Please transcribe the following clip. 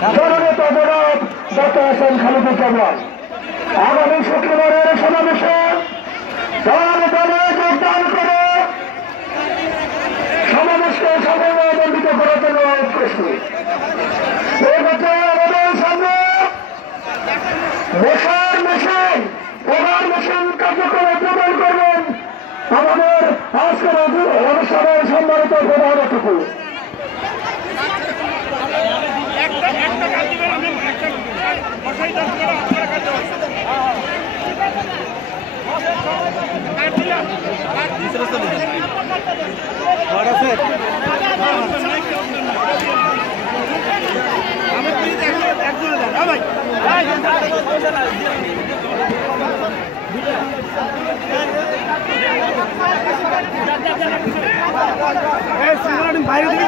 জননেতা জনাব ডক্টর হাসান খালিদুজ্জামান আগামী শুক্রবারের সমাবেশে দল দলে যোগদান করে সমাবেশকে সাফল্যমণ্ডিত করার জন্য অনুরোধ করছি। আমাদের সামনে বসার মেশিন প্রধান মেশিন কার্যক্রম উদ্বোধন করবেন আমাদের আজকের অনুষ্ঠানের সম্মানিত প্রধান অতিথি। বাইরে থেকে